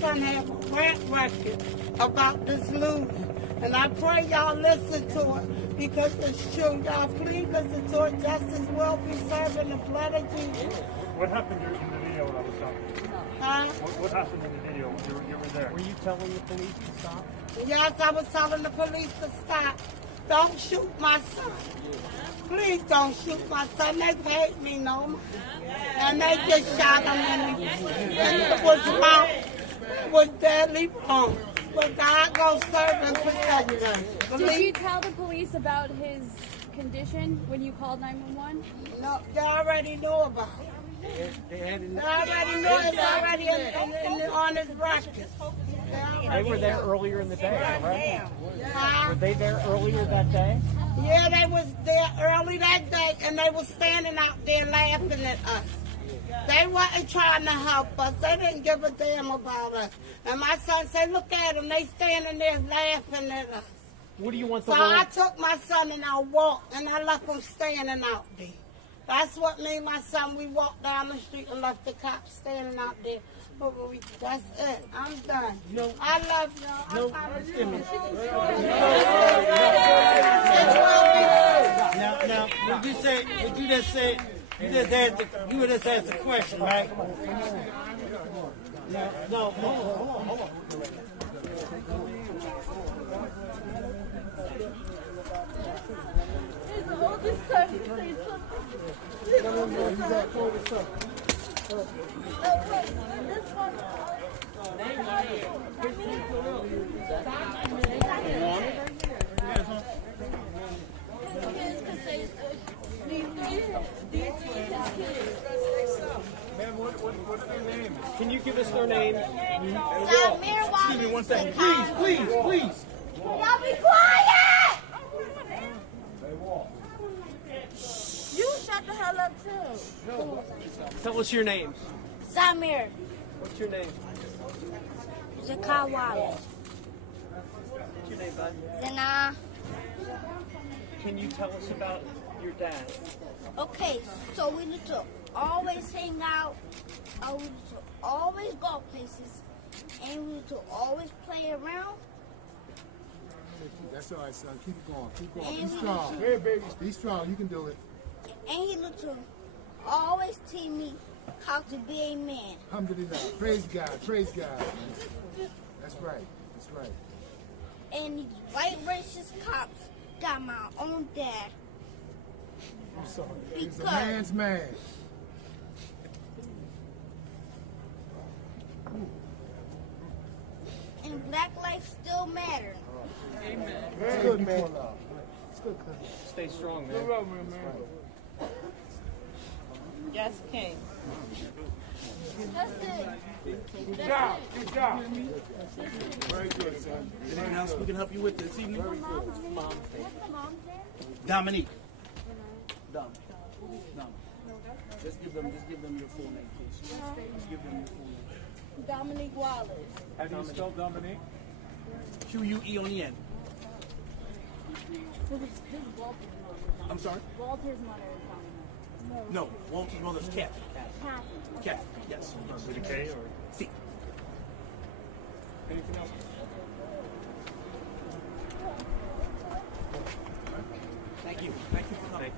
son have a rap record about this news. And I pray y'all listen to it because it's true. Y'all please listen to it. Justice will be served in the blood of Jesus. What happened in the video that I was shot? Huh? What happened in the video when you were there? Were you telling the police to stop? Yes, I was telling the police to stop. Don't shoot my son. Please don't shoot my son. They hate me no more. And they just shot him and it was wrong. It was deadly wrong. But God gonna serve and protect us. Did you tell the police about his condition when you called 911? No, they already knew about it. They already knew it's already on his record. They were there earlier in the day, correct? Huh? Were they there earlier that day? Yeah, they was there early that day, and they was standing out there laughing at us. They wasn't trying to help us. They didn't give a damn about us. And my son said, look at them. They standing there laughing at us. What do you want the So law? I took my son and I walked, and I left him standing out there. That's what me and my son, we walked down the street and left the cops standing out there. But that's it. I'm done. No. I love y'all. Now, would you just asked the question, right? No, hold on. Can you give us their names? Excuse me one second. Please. Y'all be quiet! You shut the hell up too. Tell us your names. Samir. What's your name? Walter Wallace. What's your name, bud? Zana. Can you tell us about your dad? Okay, so we need to always hang out. We need to always go places. And we need to always play around. That's all right, son. Keep it going. Keep going. And Be strong. Hey, baby. Be strong. You can do it. And he need to always teach me how to be a man. Alhamdulillah. Praise God. Praise God. That's right. That's right. And these white racist cops got my own dad. I'm sorry. He's a man's man. And black life still matters. Amen. It's good, man. It's good, Stay strong, man. Yes, King. That's it. Good job. Good job. Very good, son. Anything else we can help you with this evening? Very good. Dominique. Dom. Just give them your full name, please. Just give them your full name. Dominique Wallace. How do you spell Dominique? Q-U-E on the end. I'm sorry? Walter's mother is Dominique. No, Walter's mother's Cat. Kathy. Cat, yes. With a K or? See. Anything else? Thank you. Thank you for coming.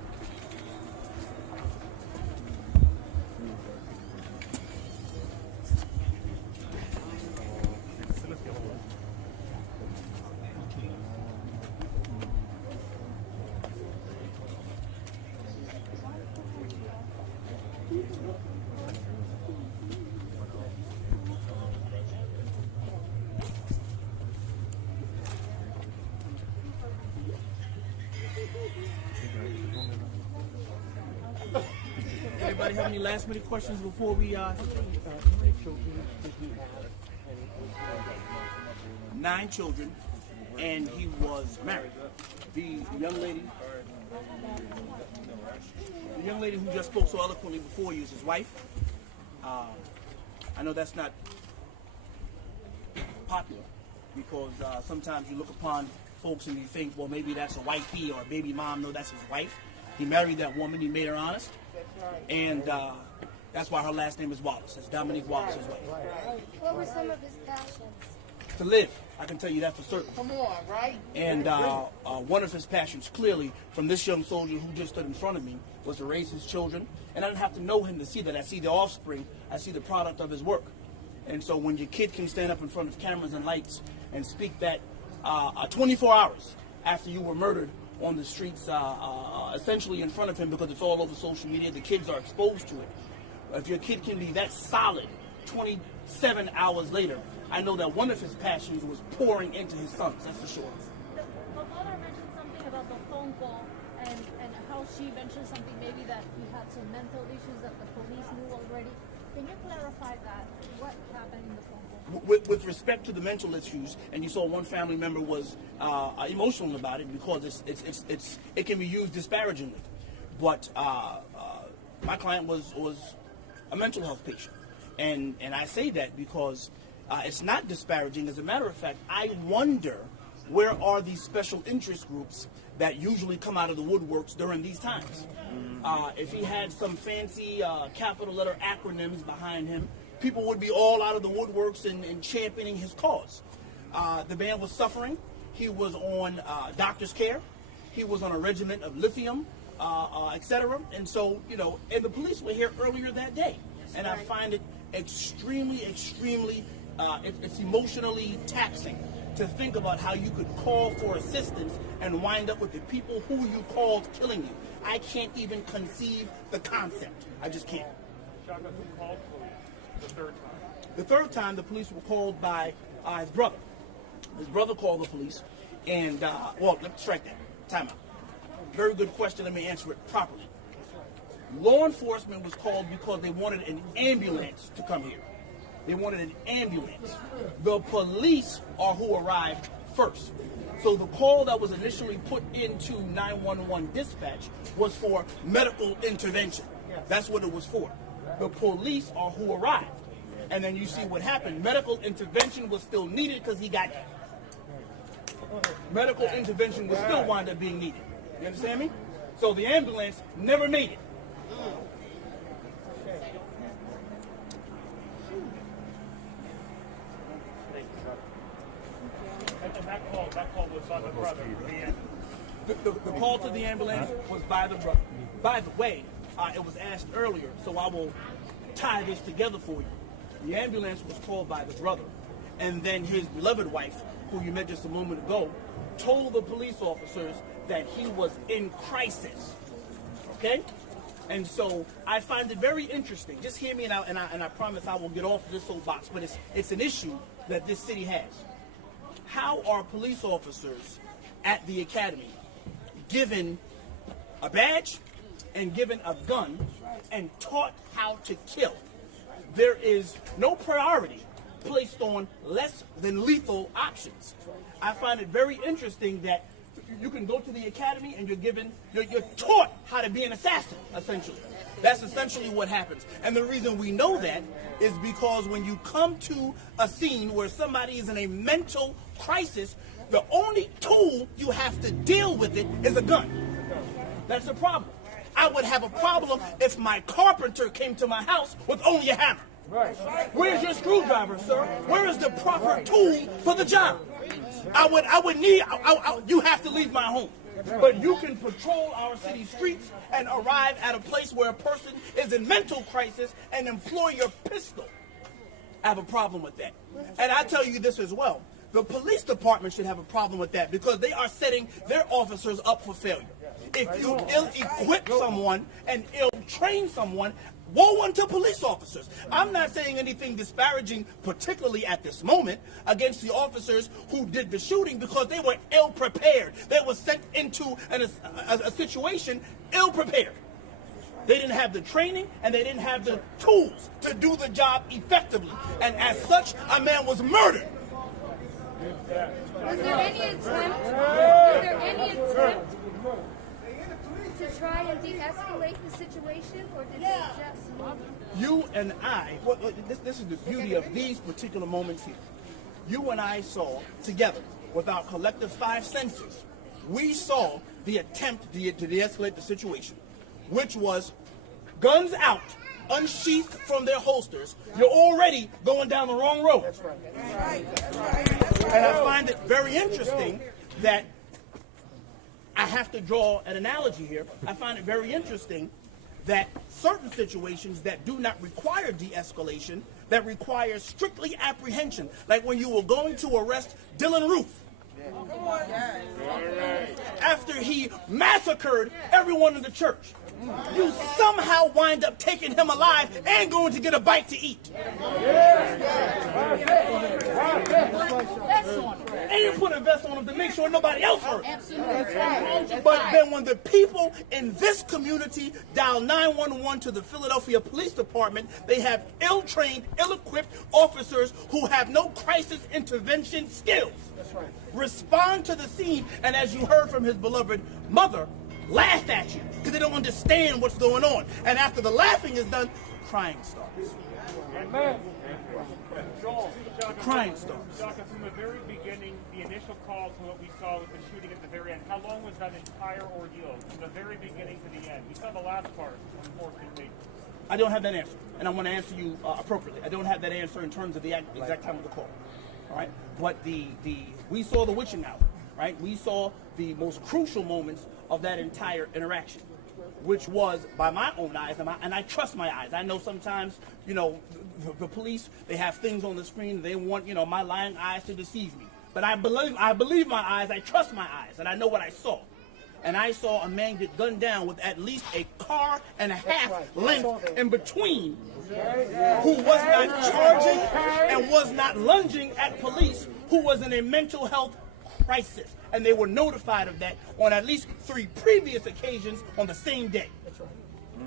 Anybody have any last minute questions before we 9 children, and he was married. The young lady who just spoke so eloquently before you is his wife. I know that's not popular because sometimes you look upon folks and you think, well, maybe that's a wifey or a baby mom. No, that's his wife. He married that woman. He made her honest. And That's why her last name is Wallace. That's Dominique Wallace's wife. What were some of his passions? To live, I can tell you that for certain. Come on, right? And one of his passions, clearly, from this young soldier who just stood in front of me, was to raise his children. And I didn't have to know him to see that. I see the offspring. I see the product of his work. And so when your kid can stand up in front of cameras and lights and speak that 24 hours after you were murdered on the streets, essentially in front of him, because it's all over social media, the kids are exposed to it. If your kid can be that solid 27 hours later, I know that one of his passions was pouring into his sons, that's for sure. The mother mentioned something about the phone call and how she mentioned something maybe that he had some mental issues that the police knew already. Can you clarify that? What happened in the phone call? With respect to the mental issues, and you saw one family member was emotional about it because it can be used disparagingly. But my client was a mental health patient, and I say that because it's not disparaging. As a matter of fact, I wonder where are these special interest groups that usually come out of the woodworks during these times. If he had some fancy capital letter acronyms behind him, people would be all out of the woodworks and championing his cause. The man was suffering. He was on doctor's care. He was on a regimen of lithium, etc. And so, and the police were here earlier that day. And I find it extremely, it's emotionally taxing to think about how you could call for assistance and wind up with the people who you called killing you. I can't even conceive the concept. I just can't. Shaka, who called police the third time? The third time, the police were called by his brother. His brother called the police, and, let's strike that. Time out. Very good question. Let me answer it properly. Law enforcement was called because they wanted an ambulance to come here. They wanted an ambulance. The police are who arrived first. So the call that was initially put into 911 dispatch was for medical intervention. That's what it was for. The police are who arrived. And then you see what happened. Medical intervention was still needed because he got medical intervention was still wound up being needed. You understand me? So the ambulance never made it. And that call was on the brother. The call to the ambulance was by the brother. By the way, it was asked earlier, so I will tie this together for you. The ambulance was called by the brother, and then his beloved wife, who you met just a moment ago, told the police officers that he was in crisis. Okay? And so I find it very interesting. Just hear me, and I promise I will get off this soapbox, but it's an issue that this city has. How are police officers at the academy given a badge and given a gun and taught how to kill? There is no priority placed on less than lethal options. I find it very interesting that you can go to the academy and you're taught how to be an assassin, essentially. That's essentially what happens. And the reason we know that is because when you come to a scene where somebody is in a mental crisis, the only tool you have to deal with it is a gun. That's a problem. I would have a problem if my carpenter came to my house with only a hammer. Right. Where's your screwdriver, sir? Where is the proper tool for the job? I would need, you have to leave my home. But you can patrol our city streets and arrive at a place where a person is in mental crisis and employ your pistol. I have a problem with that. And I tell you this as well. The police department should have a problem with that because they are setting their officers up for failure. If you ill-equip someone and ill-train someone, woe unto police officers. I'm not saying anything disparaging, particularly at this moment, against the officers who did the shooting because they were ill-prepared. They were sent into a situation ill-prepared. They didn't have the training and they didn't have the tools to do the job effectively. And as such, a man was murdered. Was there any attempt to try and de-escalate the situation, or did they just move? You and I, this is the beauty of these particular moments here. You and I saw together, with our collective five senses, we saw the attempt to de-escalate the situation, which was guns out, unsheathed from their holsters, you're already going down the wrong road. That's right. And I find it very interesting that I have to draw an analogy here. I find it very interesting that certain situations that do not require de-escalation, that require strictly apprehension, like when you were going to arrest Dylan Roof, after he massacred everyone in the church, you somehow wind up taking him alive and going to get a bite to eat. And you put a vest on him to make sure nobody else hurt. But then when the people in this community dial 911 to the Philadelphia Police Department, they have ill-trained, ill-equipped officers who have no crisis intervention skills. Respond to the scene, and as you heard from his beloved mother, laugh at you because they don't understand what's going on. And after the laughing is done, crying starts. Crying starts. Shaka, from the very beginning, the initial call to what we saw with the shooting at the very end, how long was that entire ordeal from the very beginning to the end? We saw the last part, unfortunately. I don't have that answer, and I want to answer you appropriately. I don't have that answer in terms of the exact time of the call. All right, but we saw the witching hour. Right, we saw the most crucial moments of that entire interaction, which was by my own eyes, and I trust my eyes. I know sometimes, the police, they have things on the screen, they want, my lying eyes to deceive me. But I believe my eyes, I trust my eyes, and I know what I saw. And I saw a man get gunned down with at least a car and a half length in between, who was not charging and was not lunging at police, who was in a mental health crisis, and they were notified of that on at least 3 previous occasions on the same day.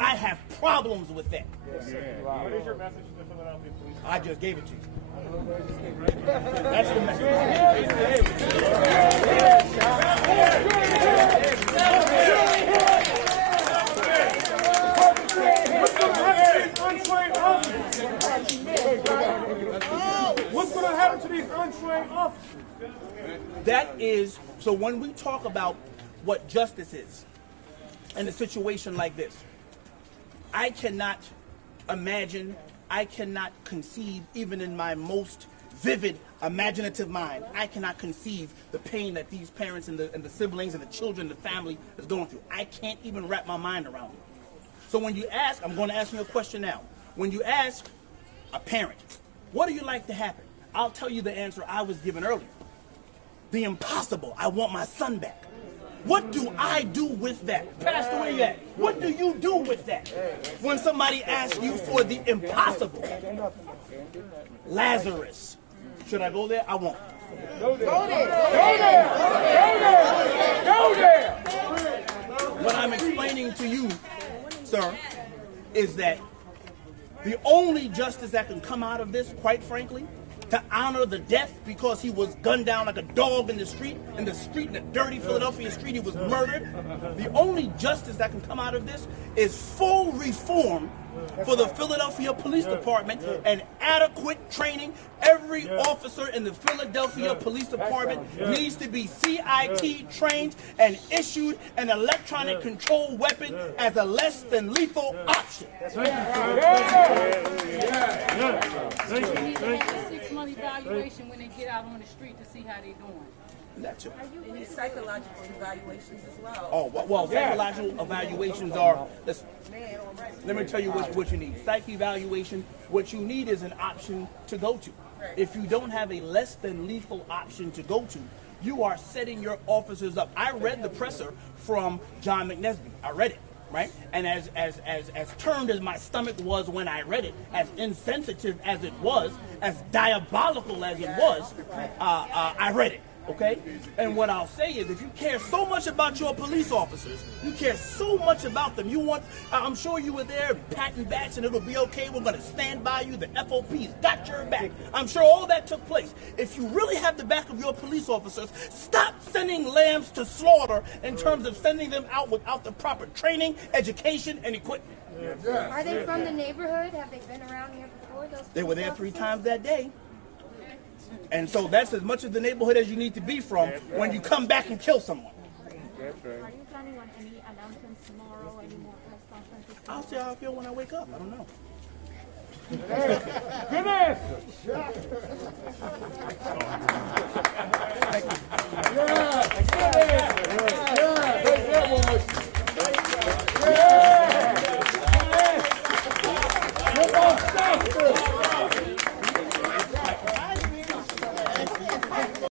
I have problems with that. What is your message to the Philadelphia police? I just gave it to you. That's the message. What's going to happen to these untrained officers? That is, so when we talk about what justice is in a situation like this, I cannot imagine, I cannot conceive, even in my most vivid, imaginative mind, I cannot conceive the pain that these parents and the siblings and the children, the family is going through. I can't even wrap my mind around it. So when you ask, I'm going to ask you a question now. When you ask a parent, what do you like to happen? I'll tell you the answer I was given earlier. The impossible. I want my son back. What do I do with that? Pastor, where you at? What do you do with that? When somebody asks you for the impossible. Lazarus. Should I go there? I won't. Go there. Go there. Go there. Go there. What I'm explaining to you, sir, is that the only justice that can come out of this, quite frankly, to honor the death because he was gunned down like a dog in the street, in the dirty Philadelphia street, he was murdered. The only justice that can come out of this is full reform for the Philadelphia Police Department and adequate training. Every officer in the Philadelphia Police Department needs to be CIT trained and issued an electronic control weapon as a less than lethal option. We need to have a 6-month evaluation when they get out on the street to see how they're doing. That's it. We need psychological evaluations as well. Oh, well, psychological evaluations are, listen, let me tell you what you need. Psych evaluation, what you need is an option to go to. If you don't have a less than lethal option to go to, you are setting your officers up. I read the presser from John McNesby. I read it, right? And as turned as my stomach was when I read it, as insensitive as it was, as diabolical as it was, I read it. Okay? And what I'll say is, if you care so much about your police officers, you care so much about them, you want, I'm sure you were there patting backs and it'll be okay, we're going to stand by you, the FOP's got your back. I'm sure all that took place. If you really have the back of your police officers, stop sending lambs to slaughter in terms of sending them out without the proper training, education, and equipment. Are they from the neighborhood? Have they been around here before? They were there 3 times that day. And so that's as much of the neighborhood as you need to be from when you come back and kill someone. Are you planning on any announcements tomorrow? Any more press conferences? I'll see how I feel when I wake up. I don't know. Good answer. Yeah, good answer. Yeah, take that one. Yeah. Come on, stop this.